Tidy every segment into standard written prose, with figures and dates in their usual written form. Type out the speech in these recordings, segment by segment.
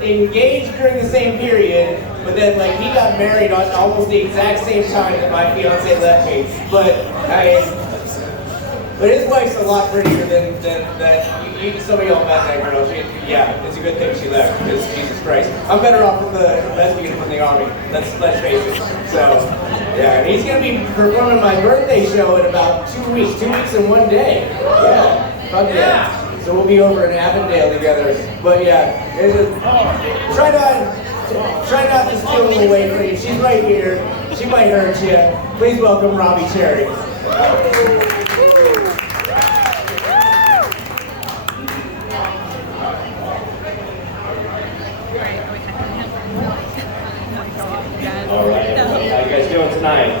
were engaged during the same period, but then like he got married on almost the exact same time that my fiance left me. But his wife's a lot prettier than that. Some of y'all met that girl. Yeah, it's a good thing she left, because Jesus Christ. I'm better off from the lesbian from the army. Let's face it. So, yeah, and he's going to be performing my birthday show in about 2 weeks. 2 weeks and 1 day. Yeah, fuck yeah. So we'll be over in Avondale together. But yeah, try not to steal him away from you. She's right here. She might hurt you. Please welcome Robbie Cherry. Alright, how you guys doing tonight?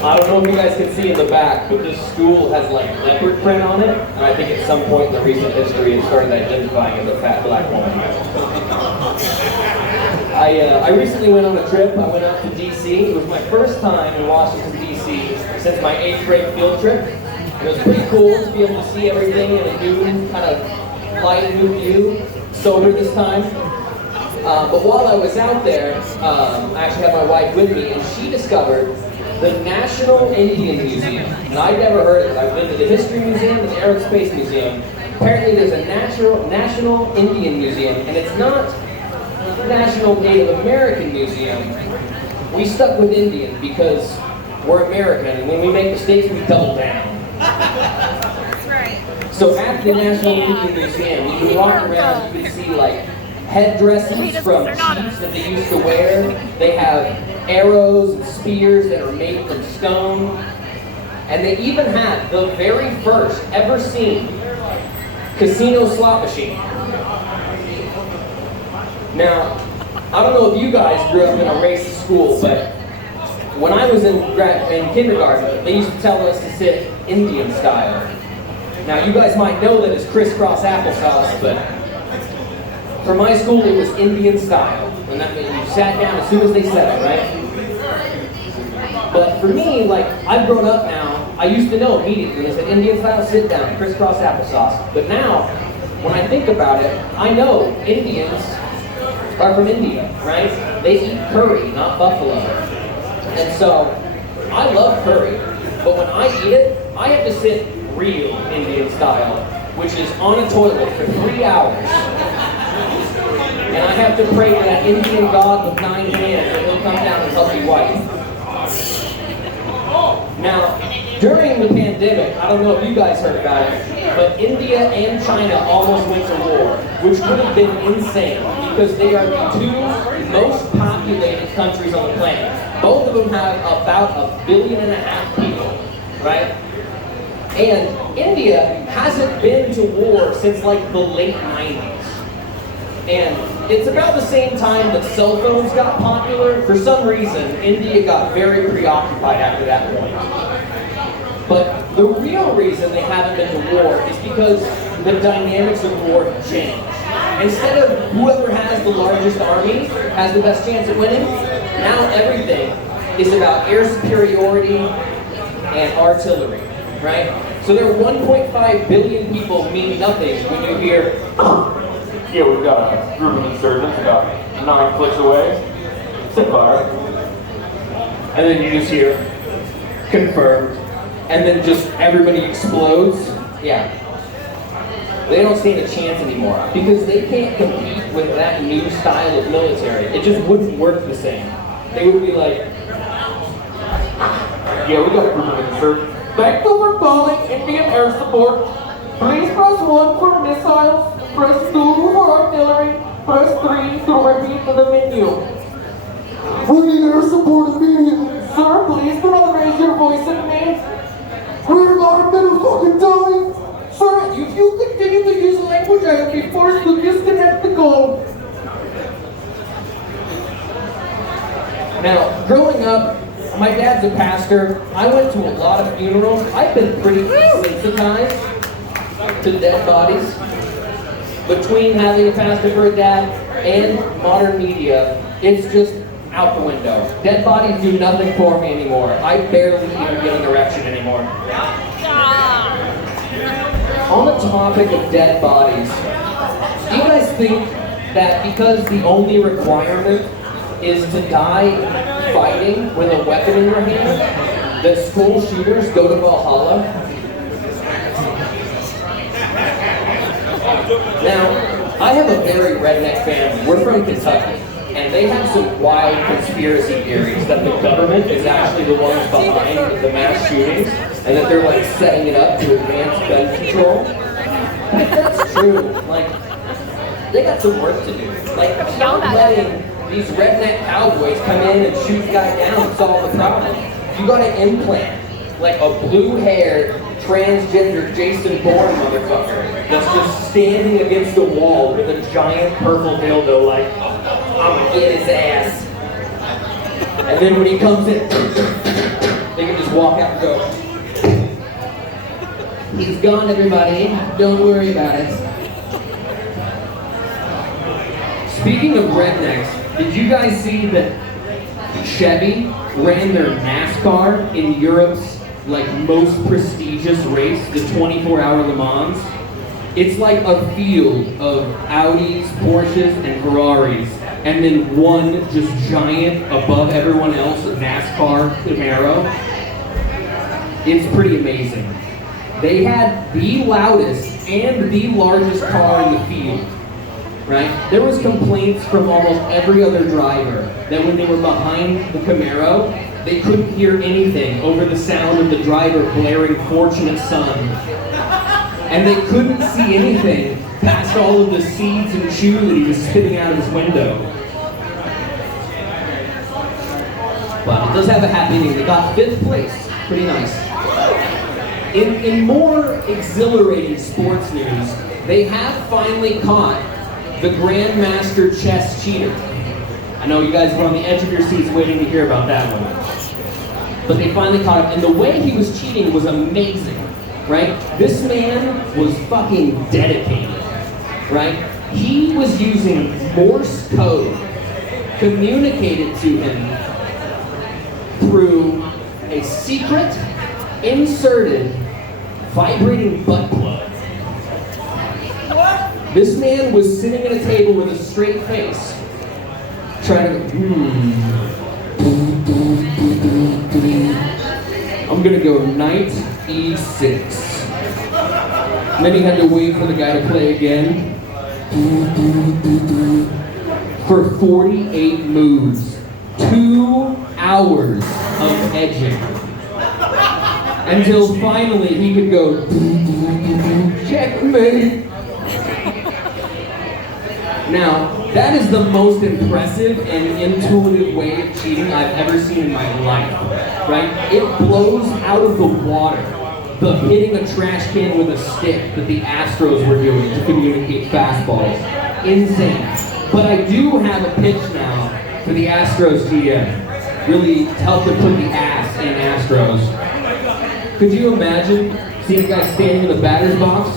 I don't know if you guys can see in the back, but this school has like leopard print on it, and I think at some point in the recent history it started identifying as a fat black woman. I recently went on a trip. I went out to DC. It was my first time in Washington, DC since my 8th grade field trip. It was pretty cool to be able to see everything in a new kind of light, new view, sober this time. But while I was out there, I actually had my wife with me, and she discovered the National Indian Museum. And I'd never heard of it. I've been to the History Museum and the Aerospace Museum. Apparently there's a National Indian Museum, and it's not National Native American Museum. We stuck with Indian because we're American, and when we make mistakes, we double down. That's right. So at the National Indian Museum, you can walk around, you can see like headdresses from chiefs that they used to wear. They have arrows and spears that are made from stone. And they even had the very first ever seen casino slot machine. Now, I don't know if you guys grew up in a racist school, but when I was in kindergarten, they used to tell us to sit Indian style. Now, you guys might know that it's crisscross applesauce, but for my school, it was Indian style. And that means you sat down as soon as they said it, right? But for me, like, I've grown up now, I used to know immediately when they said Indian style, sit down, crisscross applesauce. But now, when I think about it, I know Indians are from India, right? They eat curry, not buffalo. And so, I love curry. But when I eat it, I have to sit real Indian style, which is on a toilet for 3 hours. And I have to pray to that Indian god with 9 hands that he'll come down and help me wipe. Now, during the pandemic, I don't know if you guys heard about it, but India and China almost went to war, which would have been insane because they are the 2 most populated countries on the planet. Both of them have about 1.5 billion people, right? And India hasn't been to war since like the late 90s. And it's about the same time that cell phones got popular. For some reason, India got very preoccupied after that point. But the real reason they haven't been to war is because the dynamics of war have changed. Instead of whoever has the largest army has the best chance at winning, now everything is about air superiority and artillery, right? So there are 1.5 billion people mean nothing when you hear, yeah, we've got a group of insurgents about 9 clicks away. Sit fire. And then you just hear, confirmed. And then just everybody explodes. Yeah. They don't stand a chance anymore because they can't compete with that new style of military. It just wouldn't work the same. They would be like, yeah, we got a group of insurgents. Thank you for calling Indian Air Support. Please press 1 for missiles. Press 2 for artillery. Press 3 to repeat the menu. We need air support immediately. Sir, please do not raise your voice at me. We're about to fucking die. Sir, if you continue to use language, I will be forced to disconnect the call. Now, growing up, my dad's a pastor. I went to a lot of funerals. I've been pretty desensitized to dead bodies. Between having a pastor for a dad and modern media, it's just out the window. Dead bodies do nothing for me anymore. I barely even get an erection anymore. On the topic of dead bodies, do you guys think that because the only requirement is to die fighting with a weapon in your hand, that school shooters go to Valhalla? Now, I have a very redneck family. We're from Kentucky, and they have some wild conspiracy theories that the government is actually the ones behind the mass shootings, and that they're like setting it up to advance gun control. But if that's true, like, they got some work to do. Like, stop letting these redneck cowboys come in and shoot the guy down and solve the problem. You gotta implant, like, a blue-haired, transgender Jason Bourne motherfucker that's just standing against the wall with a giant purple dildo like, I'm gonna get his ass. And then when he comes in, they can just walk out and go, he's gone, everybody. Don't worry about it. Speaking of rednecks, did you guys see that Chevy ran their NASCAR in Europe's like most prestigious race, the 24-hour Le Mans? It's like a field of Audis, Porsches, and Ferraris, and then one just giant above everyone else NASCAR Camaro. It's pretty amazing. They had the loudest and the largest car in the field, right? There was complaints from almost every other driver that when they were behind the Camaro, they couldn't hear anything over the sound of the driver blaring Fortunate Son. And they couldn't see anything past all of the seeds and chew that he was spitting out of his window. But it does have a happy ending. They got 5th place. Pretty nice. In more exhilarating sports news, they have finally caught the Grandmaster chess cheater. I know you guys were on the edge of your seats waiting to hear about that one. But they finally caught him, and the way he was cheating was amazing, right? This man was fucking dedicated, right? He was using Morse code communicated to him through a secret, inserted, vibrating butt plug. This man was sitting at a table with a straight face, trying to I'm gonna go knight e6. And then he had to wait for the guy to play again. For 48 moves. 2 hours of edging. Until finally he could go checkmate. Now, that is the most impressive and intuitive way of cheating I've ever seen in my life, right? It blows out of the water the hitting a trash can with a stick that the Astros were doing to communicate fastballs. Insane. But I do have a pitch now for the Astros GM. Really help them put the ass in Astros. Could you imagine seeing a guy standing in the batter's box?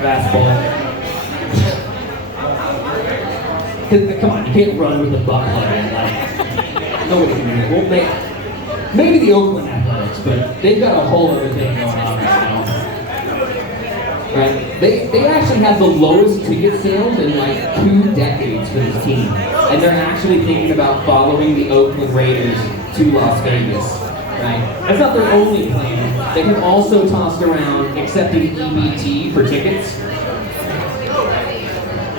Fastball. Come on, you can't run with the butt plug. Like, nobody can do it. Well, maybe the Oakland Athletics, but they've got a whole other thing going on right now. Right? They actually have the lowest ticket sales in like 2 decades for this team. And they're actually thinking about following the Oakland Raiders to Las Vegas. Right? That's not their only plan. They can also toss around accepting EBT for tickets.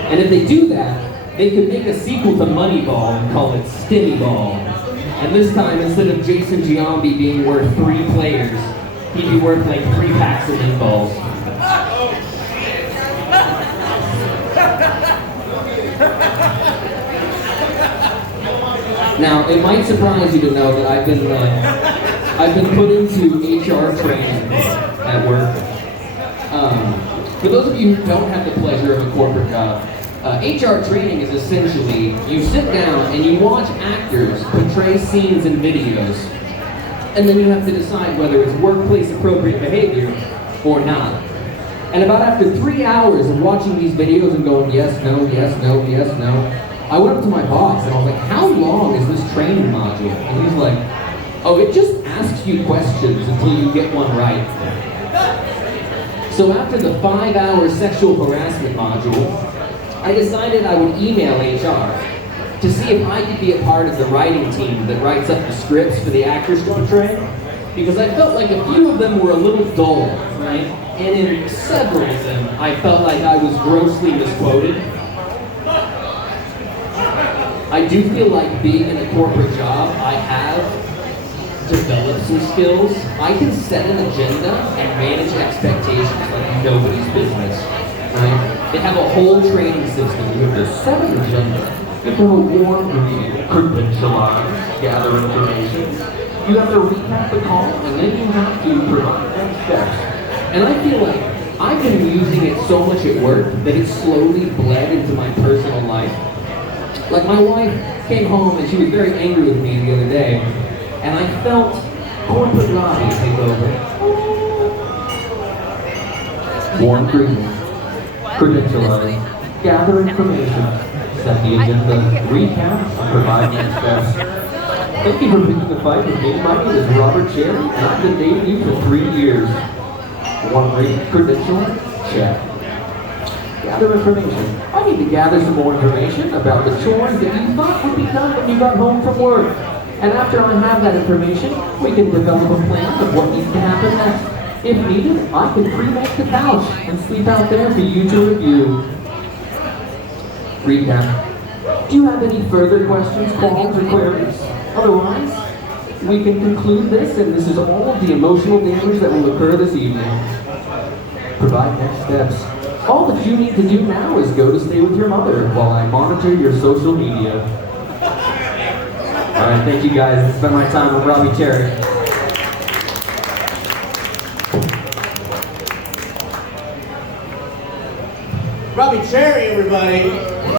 And if they do that, they could make a sequel to Moneyball and call it Stimmy Ball. And this time, instead of Jason Giambi being worth 3 players, he'd be worth like 3 packs of meatballs. Now, it might surprise you to know that I've been put into HR training at work. For those of you who don't have the pleasure of a corporate job, HR training is essentially, you sit down and you watch actors portray scenes in videos, and then you have to decide whether it's workplace appropriate behavior or not. And about after 3 hours of watching these videos and going, yes, no, yes, no, yes, no, I went up to my boss and I was like, how long is this training module? And he's like, oh, it just asks you questions until you get one right. So after the 5-hour sexual harassment module, I decided I would email HR to see if I could be a part of the writing team that writes up the scripts for the actors to portray. Because I felt like a few of them were a little dull, right? And in several of them, I felt like I was grossly misquoted. I do feel like being in a corporate job, I have developed some skills. I can set an agenda and manage expectations like nobody's business, right? They have a whole training system. You have to set an agenda. You have to have a warm greeting, credentialize, gather information. You have to recap the call, and then you have to provide next steps. And I feel like I've been using it so much at work that it's slowly bled into my personal life. Like my wife came home and she was very angry with me the other day, and I felt corporate Robbie take over. Warm greeting, credentialize, gather information, set the agenda, recap, and provide next steps. Thank you for picking a fight with me. My name is Robert Cherry, and I've been dating you for 3 years. One great credential, check. Gather information. I need to gather some more information about the chores that you thought would be done when you got home from work. And after I have that information, we can develop a plan of what needs to happen next. If needed, I can pre-make the couch and sleep out there for you to review. Recap. Do you have any further questions, qualms, or queries? Otherwise, we can conclude this, and this is all of the emotional damage that will occur this evening. Provide next steps. All that you need to do now is go to stay with your mother while I monitor your social media. Alright, thank you guys. It's been my time with Robbie Cherry. Robbie Cherry, everybody.